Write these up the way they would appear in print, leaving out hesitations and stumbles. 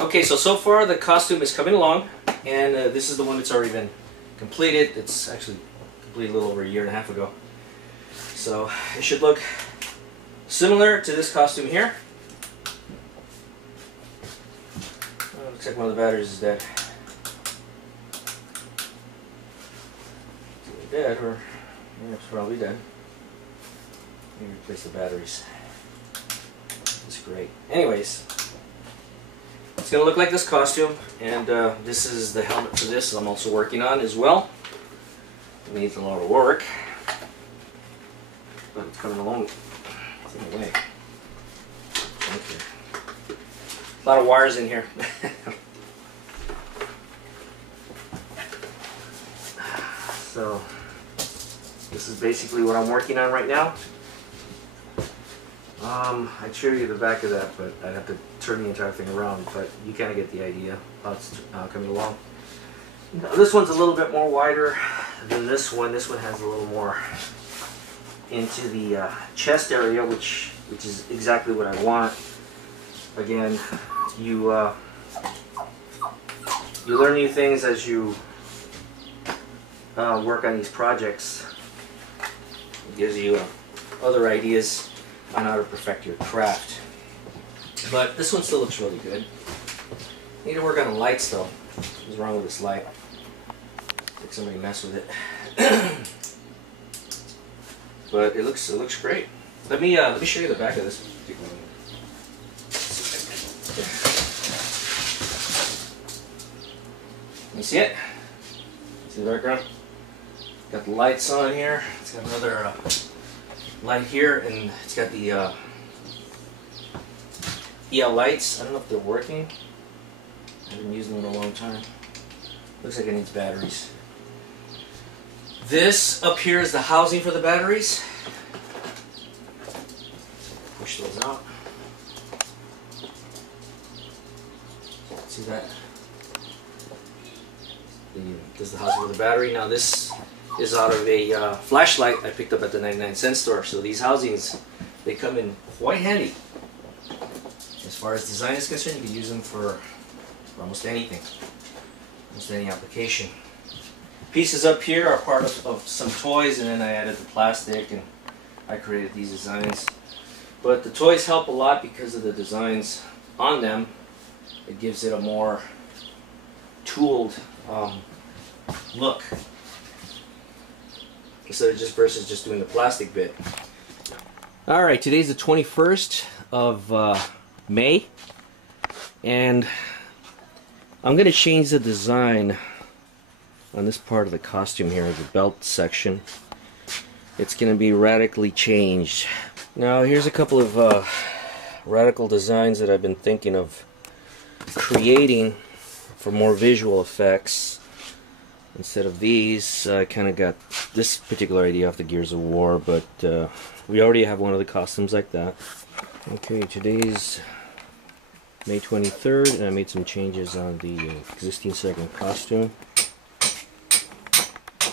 Okay, so far the costume is coming along, and this is the one that's already been completed. It's actually completed a little over a year and a half ago. So it should look similar to this costume here. Looks like one of the batteries is dead. It's either dead or it's probably dead. Let me replace the batteries. It's great. Anyways, it's going to look like this costume, and this is the helmet for this I'm also working on as well. It needs a lot of work, but it's coming along. It's in the way. Okay. A lot of wires in here. So this is basically what I'm working on right now. I'd show you the back of that, but I'd have to turn the entire thing around, but you kind of get the idea how it's coming along. Now, this one's a little bit more wider than this one. This one has a little more into the chest area, which is exactly what I want. Again, you learn new things as you work on these projects. It gives you other ideas on how to perfect your craft. But this one still looks really good. Need to work on the lights though. What's wrong with this light? Like somebody messed with it. But it looks great. Let me show you the back of this particular one. Can you see it? See the background? Got the lights on here. It's got another light here, and it's got the EL lights. I don't know if they're working. I've been using them in a long time. Looks like it needs batteries. This up here is the housing for the batteries. Push those out. See that? This is the housing for the battery. Now this is out of a flashlight I picked up at the 99-cent store. So these housings, they come in quite handy. As far as design is concerned, you can use them for almost anything, almost any application. Pieces up here are part of some toys, and then I added the plastic and I created these designs. But the toys help a lot because of the designs on them. It gives it a more tooled look, instead of versus just doing the plastic bit. Alright, today's the 21st of May, and I'm going to change the design on this part of the costume here, the belt section. It's going to be radically changed. Now here's a couple of radical designs that I've been thinking of creating for more visual effects. Instead of these, I kind of got this particular idea off the Gears of War, but we already have one of the costumes like that. Okay, today's May 23rd, and I made some changes on the existing second costume.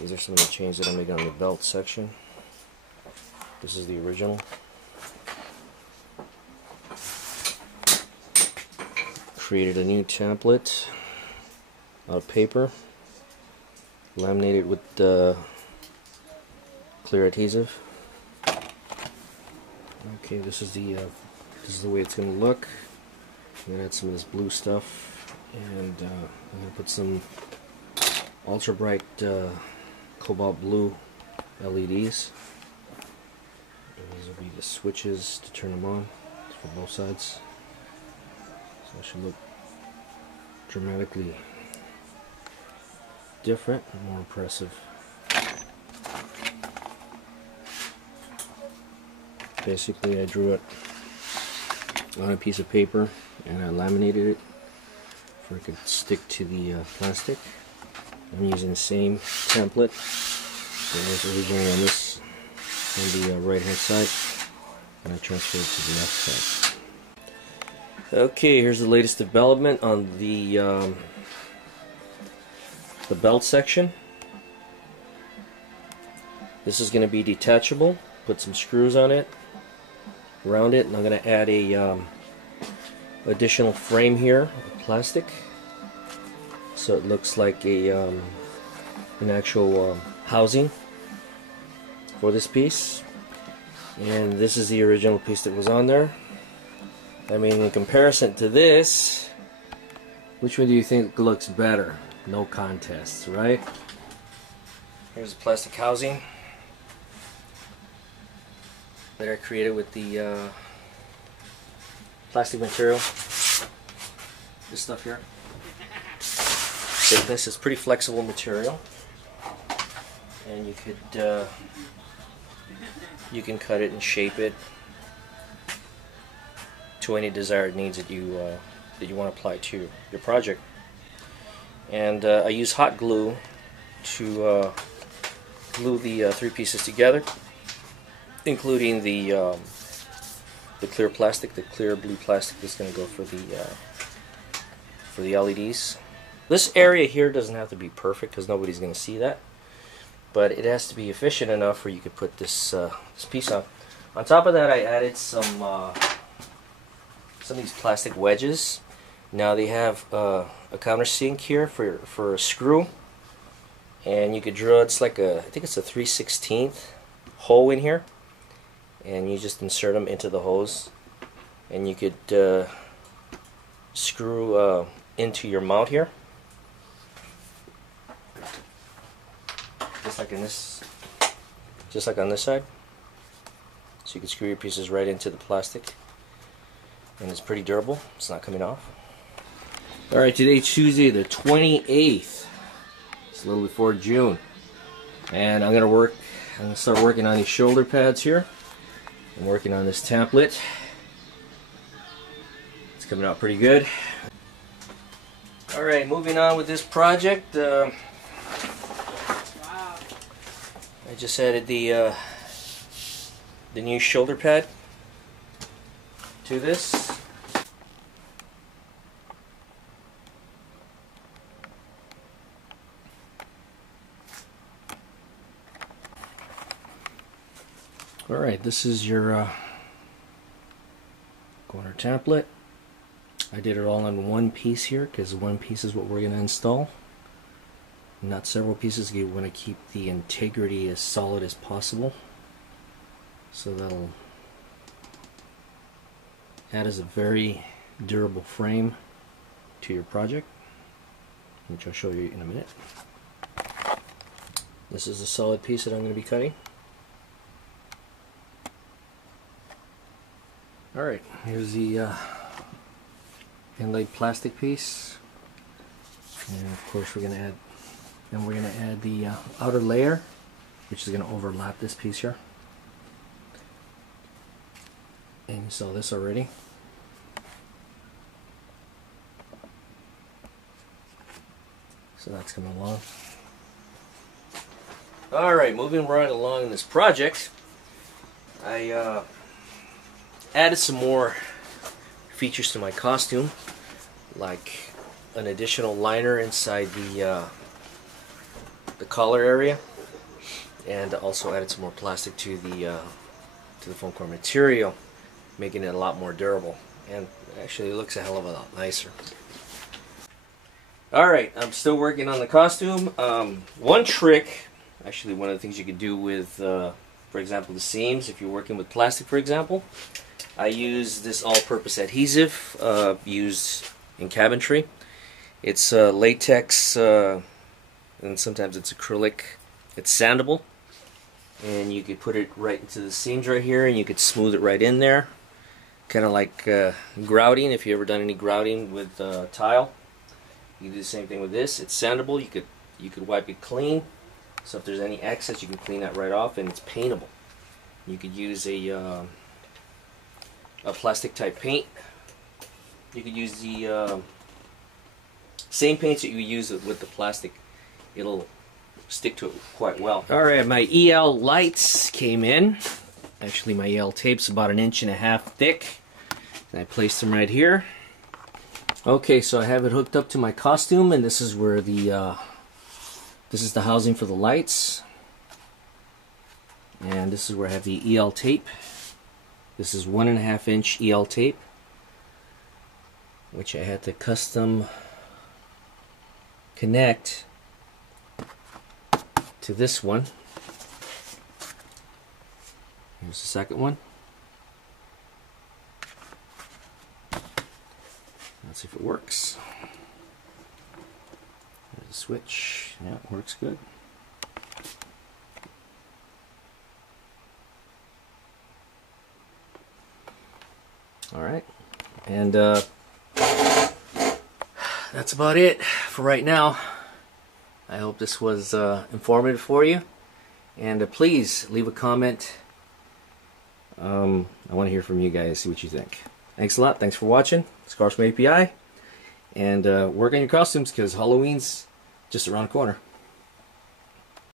These are some of the changes that I made on the belt section. This is the original. Created a new template out of paper, laminated with clear adhesive. Okay, this is the way it's going to look. I'm going to add some of this blue stuff, and I'm going to put some ultra bright cobalt blue LEDs. And these will be the switches to turn them on for both sides. So it should look dramatically different and more impressive. Basically, I drew it on a piece of paper and I laminated it so it could stick to the plastic. I'm using the same template that was originally on this, on the right hand side, and I transferred it to the left side. Okay, here's the latest development on the belt section. This is going to be detachable. Put some screws on it, around it, and I'm going to add a additional frame here, a plastic, so it looks like a an actual housing for this piece. And this is the original piece that was on there. I mean, in comparison to this, which one do you think looks better? No contest, right? Here's the plastic housing that I created with the plastic material. This stuff here. So this is pretty flexible material, and you could you can cut it and shape it to any desired needs that you want to apply to your project. And I use hot glue to glue the three pieces together, including the clear plastic, the clear blue plastic that's going to go for the LEDs. This area here doesn't have to be perfect because nobody's going to see that, but it has to be efficient enough where you could put this this piece on. On top of that, I added some of these plastic wedges. Now they have a countersink here for a screw, and you could drill. It's like I think it's a 3/16 hole in here, and you just insert them into the hose, and you could screw into your mount here, just like on this side. So you can screw your pieces right into the plastic, and it's pretty durable. It's not coming off. Alright, today's Tuesday the 28th. It's a little before June, and I'm gonna start working on these shoulder pads here. I'm working on this template. It's coming out pretty good. Alright, moving on with this project. I just added the new shoulder pad to this. Alright, this is your corner template. I did it all on one piece here because one piece is what we're going to install, not several pieces. You want to keep the integrity as solid as possible, so that'll add as a very durable frame to your project, which I'll show you in a minute. This is a solid piece that I'm going to be cutting. Alright, here's the inlaid plastic piece, and of course we're going to add the outer layer, which is going to overlap this piece here. And you saw this already. So that's coming along. Alright, moving right along in this project, I added some more features to my costume, like an additional liner inside the collar area, and also added some more plastic to the foam core material, making it a lot more durable, and actually it looks a hell of a lot nicer. Alright, I'm still working on the costume. One trick, actually one of the things you could do with, for example, the seams, if you're working with plastic, for example, I use this all-purpose adhesive used in cabinetry. It's latex, and sometimes it's acrylic. It's sandable, and you could put it right into the seams right here, and you could smooth it right in there, kind of like grouting. If you ever done any grouting with tile, you can do the same thing with this. It's sandable. You could wipe it clean, so if there's any excess, you can clean that right off, and it's paintable. You could use a plastic type paint. You could use the same paints that you use with the plastic. It'll stick to it quite well. Alright, my EL lights came in. Actually, my EL tape's about 1.5 inches thick, and I placed them right here. Okay, so I have it hooked up to my costume, and this is where the this is the housing for the lights, and this is where I have the EL tape. This is 1.5 inch EL tape, which I had to custom connect to this one. Here's the second one. Let's see if it works. There's a switch. Yeah, it works good. Alright, and that's about it for right now. I hope this was informative for you, and please leave a comment. I want to hear from you guys, see what you think. Thanks a lot, thanks for watching. Scars from API, and work on your costumes because Halloween's just around the corner.